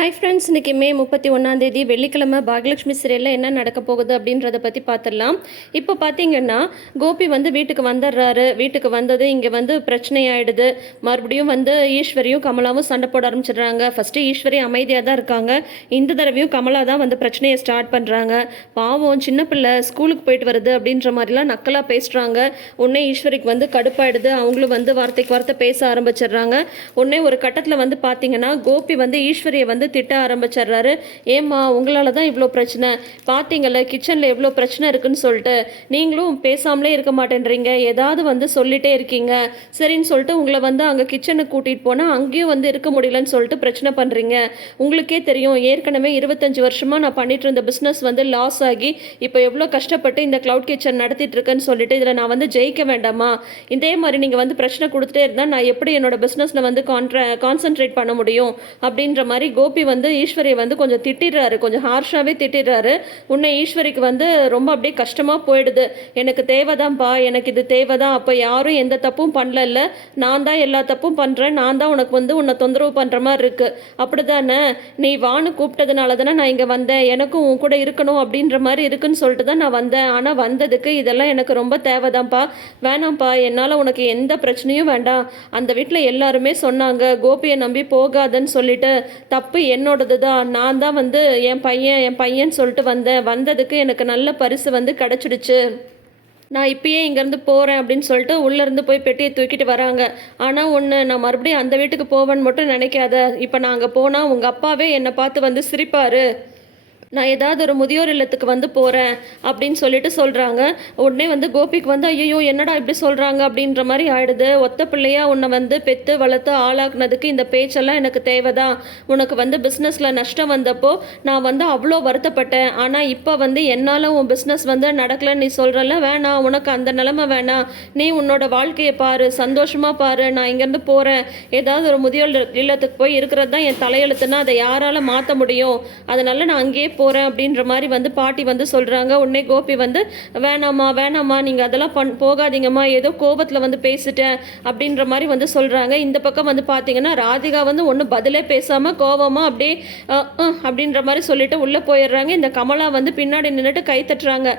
Hi friends, இன்றைக்கி மே 31 வெள்ளிக்கிழமை பாக்யலட்சுமி சீரியலில் என்ன நடக்க போகுது அப்படின்றத பற்றி பார்த்துடலாம். இப்போ பார்த்தீங்கன்னா கோபி வீட்டுக்கு வந்துடுறாரு. வீட்டுக்கு வந்தது இங்கே பிரச்சனையாயிடுது. மறுபடியும் ஈஸ்வரியும் கமலாவும் சண்டை போட ஆரம்பிச்சிடுறாங்க. ஃபஸ்ட்டு ஈஸ்வரி அமைதியாக தான் இருக்காங்க. இந்த தடவையும் கமலா தான் பிரச்சனையை ஸ்டார்ட் பண்ணுறாங்க. பாவம் சின்ன பிள்ளை ஸ்கூலுக்கு போயிட்டு வருது அப்படின்ற மாதிரிலாம் நக்கலாக பேசுகிறாங்க. உடனே ஈஸ்வரிக்கு கடுப்பாயிடுது. அவங்களும் வார்த்தைக்கு வார்த்தை பேச ஆரம்பிச்சிடுறாங்க. உடனே ஒரு கட்டத்தில் பார்த்தீங்கன்னா கோபி ஈஸ்வரியை திட்ட ஆரம்பிச்சிடுறாரு. ஏம்மா, உங்களால தான் இவ்வளோ பிரச்சனை, பார்த்தீங்கல்ல கிச்சனில் எவ்வளோ பிரச்சனை இருக்குன்னு சொல்லிட்டு நீங்களும் பேசாமலே இருக்க மாட்டேன்றீங்க, ஏதாவது சொல்லிட்டே இருக்கீங்க. சரின்னு சொல்லிட்டு உங்களை அங்கே கிச்சனுக்கு கூட்டிகிட்டு போனால் அங்கேயும் இருக்க முடியலன்னு சொல்லிட்டு பிரச்சனை பண்ணுறீங்க. உங்களுக்கே தெரியும், ஏற்கனவே 25 வருஷமாக நான் பண்ணிட்டு இருந்த பிஸ்னஸ் லாஸ் ஆகி இப்போ எவ்வளோ கஷ்டப்பட்டு இந்த க்ளவுட் கிச்சன் நடத்திட்டு இருக்கேன்னு சொல்லிட்டு இதில் நான் ஜெயிக்க வேண்டாமா? இதே மாதிரி நீங்கள் பிரச்சனை கொடுத்துட்டே இருந்தால் நான் எப்படி என்னோட பிஸ்னஸில் கான்சென்ட்ரேட் பண்ண முடியும் அப்படின்ற மாதிரி கோபி ஈஸ்வரியை கொஞ்சம் திட்டிடுறாரு. கொஞ்சம் ஹார்ஷாகவே திட்டிடுறாரு. உன்னை ஈஸ்வரிக்கு ரொம்ப அப்படியே கஷ்டமாக போயிடுது. எனக்கு தேவைதான்ப்பா, எனக்கு இது தேவைதான். அப்போ யாரும் எந்த தப்பும் பண்ணல, நான் தான் எல்லா தப்பும் பண்ணுறேன். நான் தான் உனக்கு உன்னை தொந்தரவு பண்ணுற மாதிரி இருக்குது. அப்படி தானே? நீ வான்னு கூப்பிட்டதுனால தானே நான் இங்கே வந்தேன். எனக்கும் உன் கூட இருக்கணும் அப்படின்ற மாதிரி இருக்குன்னு சொல்லிட்டு தான் நான் வந்தேன். ஆனால் வந்ததுக்கு இதெல்லாம் எனக்கு ரொம்ப தேவைதான்ப்பா. வேணாம்ப்பா, என்னால் உனக்கு எந்த பிரச்சனையும் வேண்டாம். அந்த வீட்டில் எல்லாருமே சொன்னாங்க கோபியை நம்பி போகாதன்னு சொல்லிட்டு. தப்பு என்னோடது தான். நான் தான் என் பையன் சொல்லிட்டு வந்ததுக்கு எனக்கு நல்ல பரிசு கிடச்சிடுச்சு. நான் இப்பயே இங்கேருந்து போகிறேன் அப்படின்னு சொல்லிட்டு உள்ளேருந்து போய் பெட்டியை தூக்கிட்டு வராங்க. ஆனால் ஒன்று, நான் மறுபடியும் அந்த வீட்டுக்கு போவேன்னு மட்டும் நினைக்காத. இப்போ நான் அங்கே போனால் உங்கள் அப்பாவே என்னை பார்த்து சிரிப்பார். நான் ஏதாவது ஒரு முதியோர் இல்லத்துக்கு போகிறேன் அப்படின்னு சொல்லிட்டு சொல்கிறாங்க. உடனே கோபிக்கு ஐயோ என்னடா இப்படி சொல்கிறாங்க அப்படின்ற மாதிரி ஆயிடுது. ஒத்த பிள்ளையா உன்னை பெற்று வளர்த்து ஆளாக்குனதுக்கு இந்த பேச்செல்லாம் எனக்கு தேவைதான். உனக்கு பிஸ்னஸில் நஷ்டம் வந்தப்போ நான் அவ்வளோ வருத்தப்பட்டேன். ஆனால் இப்போ என்னால் உன் பிஸ்னஸ் நடக்கலைன்னு நீ சொல்கிறல. வேணாம், உனக்கு அந்த நிலைமை வேணாம். நீ உன்னோட வாழ்க்கையை பாரு, சந்தோஷமாக பாரு. நான் இங்கேருந்து போகிறேன், ஏதாவது ஒரு முதியோர் இல்லத்துக்கு போய் இருக்கிறது தான் என் தலையெழுத்துன்னா அதை யாரால் மாற்ற முடியும்? அதனால் நான் அங்கேயே போகிறேன் அப்படின்ற மாதிரி பாட்டி சொல்கிறாங்க. உடனே கோபி வேணாம்மா நீங்கள் அதெல்லாம் போகாதீங்கம்மா, ஏதோ கோபத்தில் பேசிட்டேன் அப்படின்ற மாதிரி சொல்கிறாங்க. இந்த பக்கம் பார்த்தீங்கன்னா ராதிகா ஒன்றும் பதிலே பேசாமல் கோபமாக அப்படியே அப்படின்ற மாதிரி சொல்லிட்டு உள்ளே போயிடுறாங்க. இந்த கமலா பின்னாடி நின்றுட்டு கை தட்டுறாங்க.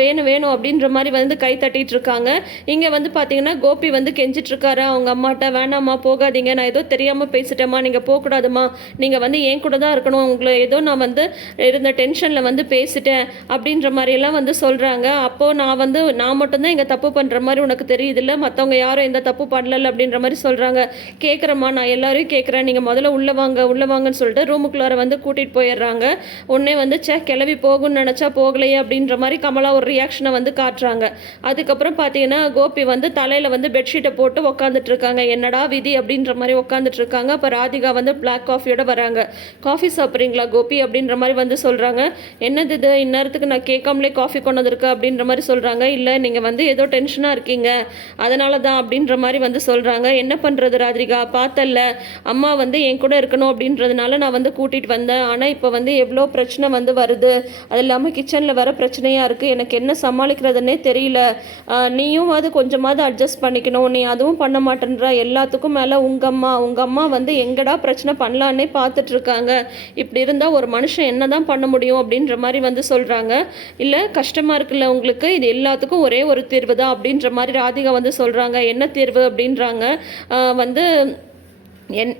வேணும் வேணும் அப்படின்ற மாதிரி கை தட்டிட்டு இருக்காங்க. இங்கே பார்த்தீங்கன்னா கோபி கெஞ்சிட்டு இருக்காரு அவங்க அம்மாட்ட. வேணாம்மா போகாதீங்க, நான் ஏதோ தெரியாமல் பேசிட்டேம்மா, நீங்கள் போகக்கூடாதுமா, நீங்கள் என் கூட தான் இருக்கணும், உங்களை ஏதோ நான் இருந்த டென்ஷனில் பேசிட்டேன் அப்படின்ற மாதிரியெல்லாம் சொல்கிறாங்க. அப்போது நான் மட்டும்தான் இங்கே தப்பு பண்ணுற மாதிரி உனக்கு தெரியுதில்ல, மற்றவங்க யாரும் எந்த தப்பு பண்ணல அப்படின்ற மாதிரி சொல்கிறாங்க. கேட்குறம்மா, நான் எல்லாரையும் கேட்குறேன், நீங்கள் முதல்ல உள்ளே வாங்கன்னு சொல்லிட்டு ரூமுக்குள்ளார கூட்டிகிட்டு போயிடுறாங்க. உடனே கிளவி போகும்னு நினச்சா போகலையே அப்படின்ற மாதிரி கமலா ஒரு ரியாக்ஷனை காட்டுறாங்க. அதுக்கப்புறம் பார்த்தீங்கன்னா கோபி தலையில் பெட்ஷீட்டை போட்டு உக்காந்துட்டு இருக்காங்க. என்னடா விதி அப்படின்ற மாதிரி உட்காந்துட்டு இருக்காங்க. அப்போ ராதிகா பிளாக் காஃபியோட வராங்க. காஃபி சாப்பிட்றீங்களா கோபி அப்படின்ற மாதிரி சொல்கிறாங்க. என்னது இது, இந்நேரத்துக்கு நான் கேட்காமலே காஃபி கொண்டு வந்திருக்கேன் அப்படின்ற மாதிரி சொல்கிறாங்க. இல்லை, நீங்கள் ஏதோ டென்ஷனாக இருக்கீங்க அதனால தான் அப்படின்ற மாதிரி சொல்கிறாங்க. என்ன பண்ணுறது ராதிகா, பார்த்தல்ல அம்மா என் கூட இருக்கணும் அப்படின்றதுனால நான் கூட்டிகிட்டு வந்தேன். ஆனால் இப்போ எவ்வளோ பிரச்சனை வருது. அது இல்லாமல் கிச்சனில் வர பிரச்சனையாக இருக்குது. எனக்கு என்ன சமாளிக்கிறதுனே தெரியல. நீயும் கொஞ்சமாவது அட்ஜஸ்ட் பண்ணிக்கணும். நீ அதுவும் பண்ண மாட்டேன்ற. எல்லாத்துக்கும் மேலே உங்கள் அம்மா எங்கடா பிரச்சனை பண்ணலான்னே பார்த்துட்ருக்காங்க. இப்படி இருந்தால் ஒரு மனுஷன் என்ன தான் பண்ண முடியும் அப்படின்ற மாதிரி சொல்கிறாங்க. இல்லை, கஷ்டமாக இருக்குல்ல உங்களுக்கு, இது எல்லாத்துக்கும் ஒரே ஒரு தீர்வு தான் அப்படின்ற மாதிரி ராதிகா சொல்கிறாங்க. என்ன தீர்வு அப்படின்றாங்க.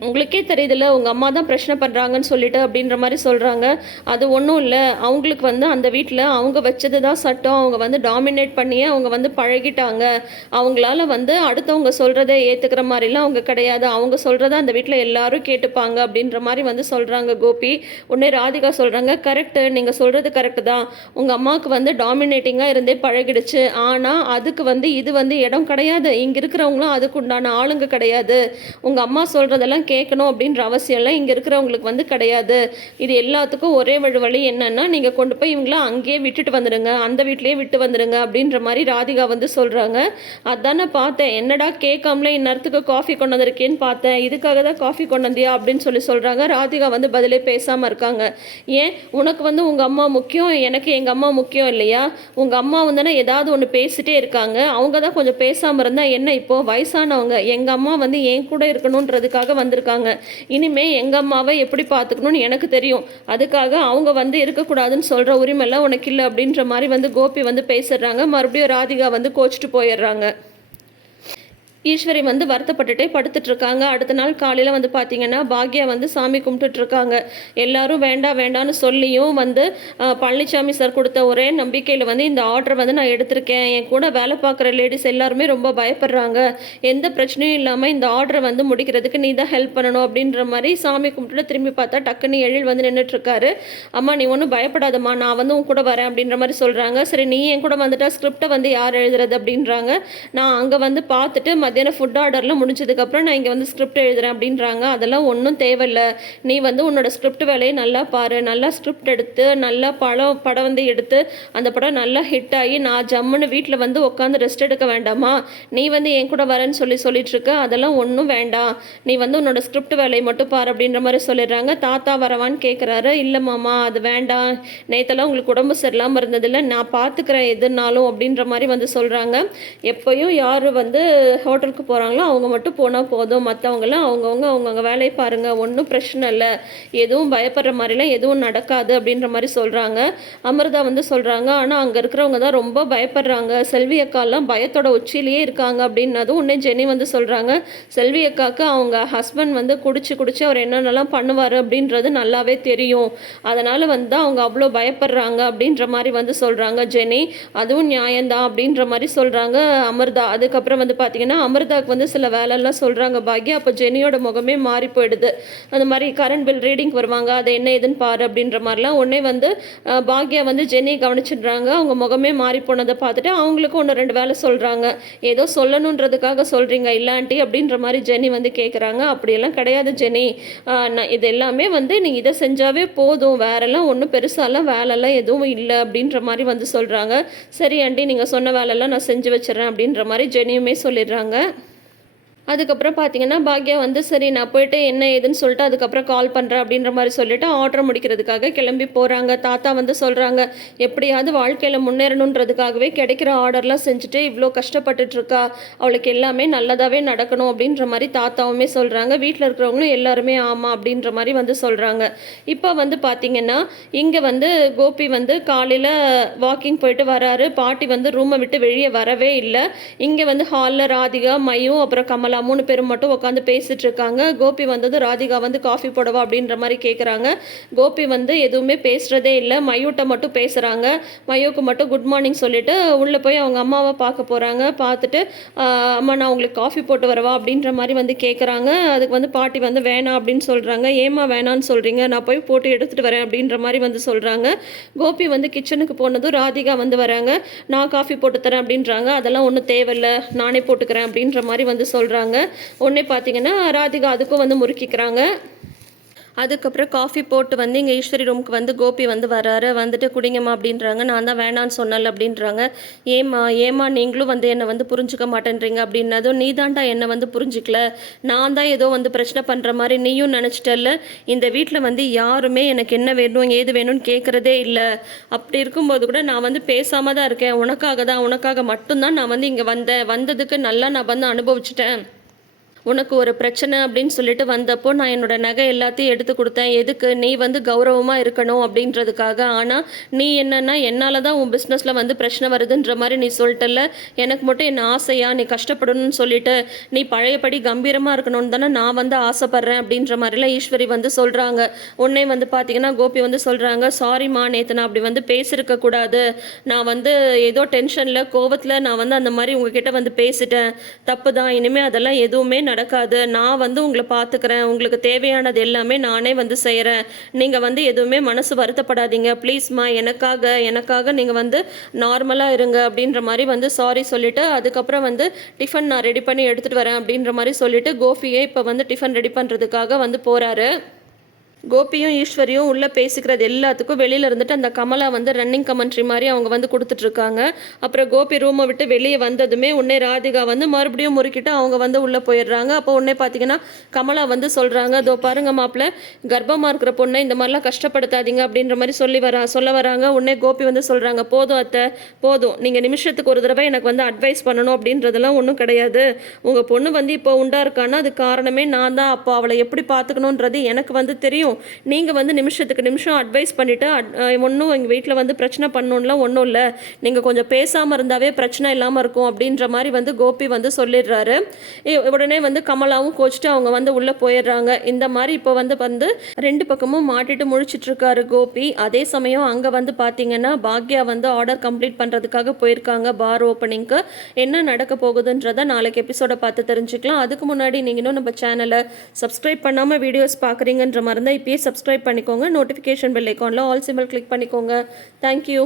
உங்களுக்கே தெரியுதுல்ல, உங்கள் அம்மா தான் பிரச்சனை பண்ணுறாங்கன்னு சொல்லிட்டு அப்படின்ற மாதிரி சொல்கிறாங்க. அது ஒன்றும் இல்லை, அவங்களுக்கு அந்த வீட்டில் அவங்க வச்சது தான் சட்டம். அவங்க டாமினேட் பண்ணியே அவங்க பழகிட்டாங்க. அவங்களால அடுத்தவங்க சொல்கிறத ஏற்றுக்கிற மாதிரிலாம் அவங்க கிடையாது. அவங்க சொல்கிறத அந்த வீட்டில் எல்லாரும் கேட்டுப்பாங்க அப்படின்ற மாதிரி சொல்கிறாங்க கோபி. உடனே ராதிகா சொல்கிறாங்க, கரெக்டு, நீங்கள் சொல்கிறது கரெக்டு தான். உங்கள் அம்மாவுக்கு டாமினேட்டிங்காக இருந்தே பழகிடுச்சு. ஆனால் அதுக்கு இது இடம் கிடையாது. இங்கே இருக்கிறவங்களும் அதுக்கு உண்டான ஆளுங்க கிடையாது. உங்கள் அம்மா சொல்கிற அதெல்லாம் கேட்கணும் அப்படின்ற அவசியம்லாம் இங்கே இருக்கிறவங்களுக்கு கிடையாது. இது எல்லாத்துக்கும் ஒரே வழி என்னன்னா, நீங்கள் கொண்டு போய் இவங்கள அங்கேயே விட்டுட்டு வந்துடுங்க, அந்த வீட்லேயே விட்டு வந்துடுங்க அப்படின்ற மாதிரி ராதிகா சொல்கிறாங்க. அதானே பார்த்தேன், என்னடா கேட்காமலே இந்நேரத்துக்கு காஃபி கொண்டு வந்திருக்கேன்னு பார்த்தேன், இதுக்காக தான் காஃபி கொண்டு வந்தியா அப்படின்னு சொல்கிறாங்க. ராதிகா பதிலே பேசாமல் இருக்காங்க. ஏன் உனக்கு உங்கள் அம்மா முக்கியம், எனக்கு எங்கள் அம்மா முக்கியம் இல்லையா? உங்கள் அம்மா ஏதாவது ஒன்று பேசிட்டே இருக்காங்க, அவங்க தான் கொஞ்சம் பேசாமல் இருந்தால் என்ன? இப்போது வயசானவங்க, எங்கள் அம்மா என் கூட இருக்கணுன்றதுக்காக பார்க்கறதுக்காக வந்திருக்காங்க. இனிமே எங்கள் அம்மாவை எப்படி பார்த்துக்கணும்னு எனக்கு தெரியும். அதுக்காக அவங்க வந்து இருக்கக்கூடாதுன்னு சொல்கிற உரிமைலாம் உனக்கு இல்லை அப்படின்ற மாதிரி வந்து கோபி வந்து பேசிடுறாங்க. மறுபடியும் ராதிகா வந்து கோச்சிட்டு போயிடுறாங்க. ஈஸ்வரி வந்து வருத்தப்பட்டுட்டே படுத்துட்டு இருக்காங்க. அடுத்த நாள் காலையில் வந்து பார்த்தீங்கன்னா பாக்யா வந்து சாமி கும்பிட்டுட்டு இருக்காங்க. எல்லாரும் வேண்டாம் வேண்டான்னு சொல்லியும் வந்து பழனிசாமி சார் கொடுத்த ஒரே நம்பிக்கையில் வந்து இந்த ஆர்டரை வந்து நான் எடுத்திருக்கேன். என் கூட வேலை பார்க்குற லேடிஸ் எல்லாருமே ரொம்ப பயப்படுறாங்க. எந்த பிரச்சனையும் இல்லாமல் இந்த ஆர்டரை வந்து முடிக்கிறதுக்கு நீ தான் ஹெல்ப் பண்ணணும் அப்படின்ற மாதிரி சாமி கும்பிட்டுட்டு திரும்பி பார்த்தா டக்குன்னு எழில் வந்து நின்றுட்டுருக்காரு. அம்மா நீ ஒன்றும் பயப்படாதம்மா, நான் வந்து உன் கூட வரேன் அப்படின்ற மாதிரி சொல்கிறாங்க. சரி நீ என் கூட வந்துட்டா ஸ்கிரிப்டை வந்து யார் எழுதுறது அப்படின்றாங்க. நான் அங்கே வந்து பார்த்துட்டு மத்தியானம் ஃபுட் ஆர்டர்லாம் முடிஞ்சதுக்கப்புறம் நான் இங்கே வந்து ஸ்கிரிப்ட் எழுதுறேன் அப்படின்றாங்க. அதெல்லாம் ஒன்றும் தேவையில்லை. நீ வந்து உன்னோட ஸ்கிரிப்ட் வேலையை நல்லா பாரு, நல்லா ஸ்கிரிப்ட் எடுத்து நல்லா படம் வந்து எடுத்து அந்த படம் நல்லா ஹிட் ஆகி நான் ஜம்முன்னு வீட்டில் வந்து உட்காந்து ரெஸ்ட் எடுக்க வேண்டாமா? நீ வந்து என் கூட வரேன்னு சொல்லிட்டு இருக்க. அதெல்லாம் ஒன்றும் வேண்டாம். நீ வந்து உன்னோட ஸ்கிரிப்ட் வேலையை மட்டும் பாரு அப்படின்ற மாதிரி சொல்லிடுறாங்க. தாத்தா வரவான்னு கேட்குறாரு. இல்லை மாமா அது வேண்டாம், நேற்றெல்லாம் உங்களுக்கு உடம்பு சரியில்லாமல் இருந்ததில்ல, நான் பார்த்துக்கிறேன் எதுனாலும் அப்படின்ற மாதிரி வந்து சொல்கிறாங்க. எப்போயும் யார் வந்து ஹோட்டலுக்கு போகிறாங்களோ அவங்க மட்டும் போனால் போதும், மற்றவங்களாம் அவங்கவுங்க வேலையை பாருங்கள், ஒன்றும் பிரச்சனை இல்லை, எதுவும் பயப்படுற மாதிரிலாம் எதுவும் நடக்காது அப்படின்ற மாதிரி சொல்கிறாங்க. அமிர்தா வந்து சொல்கிறாங்க. ஆனால் அங்கே இருக்கிறவங்க தான் ரொம்ப பயப்படுறாங்க, செல்வி அக்காலாம் பயத்தோட உச்சியிலேயே இருக்காங்க அப்படின்னதும் உடனே ஜெனி வந்து சொல்கிறாங்க. செல்வி அக்காவுக்கு அவங்க ஹஸ்பண்ட் வந்து குடிச்சு அவர் என்னென்னலாம் பண்ணுவார் அப்படின்றது நல்லாவே தெரியும், அதனால் வந்து அவங்க அவ்வளோ பயப்படுறாங்க அப்படின்ற மாதிரி வந்து சொல்கிறாங்க ஜெனி. அதுவும் நியாயம்தான் அப்படின்ற மாதிரி சொல்கிறாங்க அமிர்தா. அதுக்கப்புறம் வந்து பார்த்திங்கன்னா அமிர்தாவுக்கு வந்து சில வேலைலாம் சொல்கிறாங்க பாக்யா. அப்போ ஜெனியோட முகமே மாறி போயிடுது. அந்த மாதிரி கரண்ட் பில் ரீடிங் வருவாங்க, அதை என்ன ஏதுன்னு பாரு அப்படின்ற மாதிரிலாம் உடனே வந்து பாக்யா வந்து ஜெனியை கவனிச்சிடுறாங்க. அவங்க முகமே மாறி போனதை பார்த்துட்டு அவங்களுக்கும் ஒன்று ரெண்டு வேலை சொல்கிறாங்க. ஏதோ சொல்லணுன்றதுக்காக சொல்கிறீங்க இல்லாண்டி அப்படின்ற மாதிரி ஜெனி வந்து கேட்குறாங்க. அப்படியெல்லாம் கிடையாது ஜெனி, நான் இது எல்லாமே வந்து நீ இதை செஞ்சாவே போதும், வேறெல்லாம் ஒன்றும் பெருசாலாம் வேலைலாம் எதுவும் இல்லை அப்படின்ற மாதிரி வந்து சொல்கிறாங்க. சரி ஆண்டி நீங்கள் சொன்ன வேலையெல்லாம் நான் செஞ்சு வச்சிடறேன் அப்படின்ற மாதிரி ஜெனியுமே சொல்லிடுறாங்க. அதுக்கப்புறம் பார்த்தீங்கன்னா பாக்யா வந்து சரி நான் போயிட்டு என்ன ஏதுன்னு சொல்லிட்டு அதுக்கப்புறம் கால் பண்ணுறேன் அப்படின்ற மாதிரி சொல்லிட்டு ஆர்டர் முடிக்கிறதுக்காக கிளம்பி போகிறாங்க. தாத்தா வந்து சொல்கிறாங்க எப்படியாவது வாழ்க்கையில் முன்னேறணுன்றதுக்காகவே கிடைக்கிற ஆர்டர்லாம் செஞ்சுட்டு இவ்வளோ கஷ்டப்பட்டுட்டு இருக்கா, அவளுக்கு எல்லாமே நல்லதாகவே நடக்கணும் அப்படின்ற மாதிரி தாத்தாவுமே சொல்கிறாங்க. வீட்டில் இருக்கிறவங்களும் எல்லாருமே ஆமாம் அப்படின்ற மாதிரி வந்து சொல்கிறாங்க. இப்போ வந்து பார்த்திங்கன்னா இங்கே வந்து கோபி வந்து காலையில் வாக்கிங் போயிட்டு வராரு. பாட்டி வந்து ரூமை விட்டு வெளியே வரவே இல்லை. இங்கே வந்து ஹாலில் ராதிகா மையும் அப்புறம் கமலா 3 பேரும் மட்டும் உட்காந்து பேசிட்டு இருக்காங்க. கோபி வந்தது ராதிகா வந்து காஃபி போடவா அப்படின்ற மாதிரி கேட்குறாங்க. கோபி வந்து எதுவுமே பேசுகிறதே இல்லை. மையூட்ட மட்டும் பேசுகிறாங்க. மையோக்கு மட்டும் குட் மார்னிங் சொல்லிவிட்டு உள்ளே போய் அவங்க அம்மாவை பார்க்க போகிறாங்க. பார்த்துட்டு அம்மா நான் உங்களுக்கு காஃபி போட்டு வரவா அப்படின்ற மாதிரி வந்து கேட்குறாங்க. அதுக்கு வந்து பாட்டி வந்து வேணாம் அப்படின்னு சொல்கிறாங்க. ஏமா வேணான்னு சொல்கிறீங்க, நான் போய் போட்டு எடுத்துகிட்டு வரேன் அப்படின்ற மாதிரி வந்து சொல்கிறாங்க. கோபி வந்து கிச்சனுக்கு போனதும் ராதிகா வந்து வராங்க. நான் காஃபி போட்டு தரேன் அப்படின்றாங்க. அதெல்லாம் ஒன்றும் தேவையில்லை, நானே போட்டுக்கிறேன் அப்படின்ற மாதிரி வந்து சொல்கிறாங்க. உடனே பார்த்தீங்கன்னா ராதிகா அதுக்கும் வந்து முறுக்கிக்கிறாங்க. அதுக்கப்புறம் காஃபி போட்டு வந்து இங்கே ஈஸ்வரி ரூமுக்கு வந்து கோபி வந்து வராரு. வந்துட்டு குடிங்கம்மா அப்படின்றாங்க. நான் தான் வேணான்னு சொன்னல அப்படின்றாங்க. ஏமா நீங்களும் வந்து என்னை வந்து புரிஞ்சுக்க மாட்டேன்றீங்க அப்படின்னதும் நீ தான்டா என்னை வந்து புரிஞ்சிக்கல, நான் தான் ஏதோ வந்து பிரச்சனை பண்ணுற மாதிரி நீயும் நினச்சிட்டல்ல. இந்த வீட்டில் வந்து யாருமே எனக்கு என்ன வேணும் ஏது வேணும்னு கேட்குறதே இல்லை. அப்படி இருக்கும்போது கூட நான் வந்து பேசாமல் தான் இருக்கேன். உனக்காக மட்டும்தான் நான் வந்து இங்கே வந்ததுக்கு நல்லா நான் வந்து அனுபவிச்சிட்டேன். உனக்கு ஒரு பிரச்சனை அப்படின்னு சொல்லிட்டு வந்தப்போ நான் என்னோட நகை எல்லாத்தையும் எடுத்து கொடுத்தேன். எதுக்கு? நீ வந்து கௌரவமாக இருக்கணும் அப்படின்றதுக்காக. ஆனால் நீ என்னன்னா என்னால் தான் உன் பிஸ்னஸில் வந்து பிரச்சனை வருதுன்ற மாதிரி நீ சொல்லிட்டல. எனக்கு மட்டும் என்ன ஆசையா நீ கஷ்டப்படணும்னு சொல்லிட்டு நீ பழையபடி கம்பீரமாக இருக்கணும்னு தானே நான் வந்து ஆசைப்பட்றேன் அப்படின்ற மாதிரிலாம் ஈஸ்வரி வந்து சொல்கிறாங்க. உடனே வந்து பார்த்தீங்கன்னா கோபி வந்து சொல்கிறாங்க, சாரிம்மா நேற்று நான் அப்படி வந்து பேசியிருக்கக்கூடாது, நான் வந்து ஏதோ டென்ஷனில் கோவத்தில் நான் வந்து அந்த மாதிரி உங்ககிட்ட வந்து பேசிட்டேன், தப்பு தான், இனிமேல் அதெல்லாம் எதுவுமே நடக்காது, நான் வந்து உங்களை பார்த்துக்கிறேன், உங்களுக்கு தேவையானது எல்லாமே நானே வந்து செய்கிறேன், நீங்கள் வந்து எதுவுமே மனசு வருத்தப்படாதீங்க ப்ளீஸ்மா, எனக்காக நீங்கள் வந்து நார்மலாக இருங்க அப்படின்ற மாதிரி வந்து சாரி சொல்லிவிட்டு அதுக்கப்புறம் வந்து டிஃபன் நான் ரெடி பண்ணி எடுத்துகிட்டு வரேன் அப்படின்ற மாதிரி சொல்லிவிட்டு கோபியே இப்போ வந்து டிஃபன் ரெடி பண்ணுறதுக்காக வந்து போகிறாரு. கோபியும் ஈஸ்வரியும் உள்ளே பேசிக்கிறது எல்லாத்துக்கும் வெளியில் இருந்துட்டு அந்த கமலா வந்து ரன்னிங் கமெண்ட்ரி மாதிரி அவங்க வந்து கொடுத்துட்ருக்காங்க. அப்புறம் கோபி ரூமை விட்டு வெளியே வந்ததுமே உடனே ராதிகா வந்து மறுபடியும் முறுக்கிட்டு அவங்க வந்து உள்ளே போயிடுறாங்க. அப்போ உடனே பார்த்தீங்கன்னா கமலா வந்து சொல்கிறாங்க, அதோ பாருங்க மாப்பிள்ள, கர்ப்பமாக இருக்கிற பொண்ணை இந்த மாதிரிலாம் கஷ்டப்படுத்தாதீங்க அப்படின்ற மாதிரி சொல்ல வராங்க. உடனே கோபி வந்து சொல்கிறாங்க, போதும் அத்தை போதும், நீங்கள் நிமிஷத்துக்கு ஒரு தடவை எனக்கு வந்து அட்வைஸ் பண்ணணும் அப்படின்றதெல்லாம் ஒன்றும் கிடையாது. உங்கள் பொண்ணு வந்து இப்போ உண்டா இருக்கான்னா அது காரணமே நான் தான். அப்போ அவளை எப்படி பார்த்துக்கணுன்றது எனக்கு வந்து தெரியும். நீங்கள் வந்து நிமிஷத்துக்கு நிமிஷம் அட்வைஸ் பண்ணிவிட்டு ஒன்றும் எங்கள் வீட்டில் வந்து பிரச்சனை பண்ணணும்லாம் ஒன்றும் இல்லை, நீங்கள் கொஞ்சம் பேசாமல் இருந்தாவே பிரச்சனை இல்லாமல் இருக்கும் அப்படின்ற மாதிரி வந்து கோபி வந்து சொல்லிடுறாரு. உடனே வந்து கமலாவும் கோச்சிட்டு அவங்க வந்து உள்ளே போயிடுறாங்க. இந்த மாதிரி இப்போ வந்து ரெண்டு பக்கமும் மாட்டிட்டு முழிச்சிட்ருக்காரு கோபி. அதே சமயம் அங்கே வந்து பார்த்தீங்கன்னா பாக்யா வந்து ஆர்டர் கம்ப்ளீட் பண்ணுறதுக்காக போயிருக்காங்க பார் ஓப்பனிங்க்கு. என்ன நடக்க போகுதுன்றதை நாளைக்கு எபிசோடை பார்த்து தெரிஞ்சுக்கலாம். அதுக்கு முன்னாடி நீங்கள் இன்னும் நம்ம சேனலை சப்ஸ்கிரைப் பண்ணாமல் வீடியோஸ் பார்க்குறீங்கன்ற மாதிரி தான் இப்பயே சப்ஸ்கிரைப் பண்ணிக்கோங்க. நோட்டிஃபிகேஷன் பெல் ஐக்கானில் ஆல் சிம்பிள் கிளிக் பண்ணிக்கோங்க. தேங்க்யூ.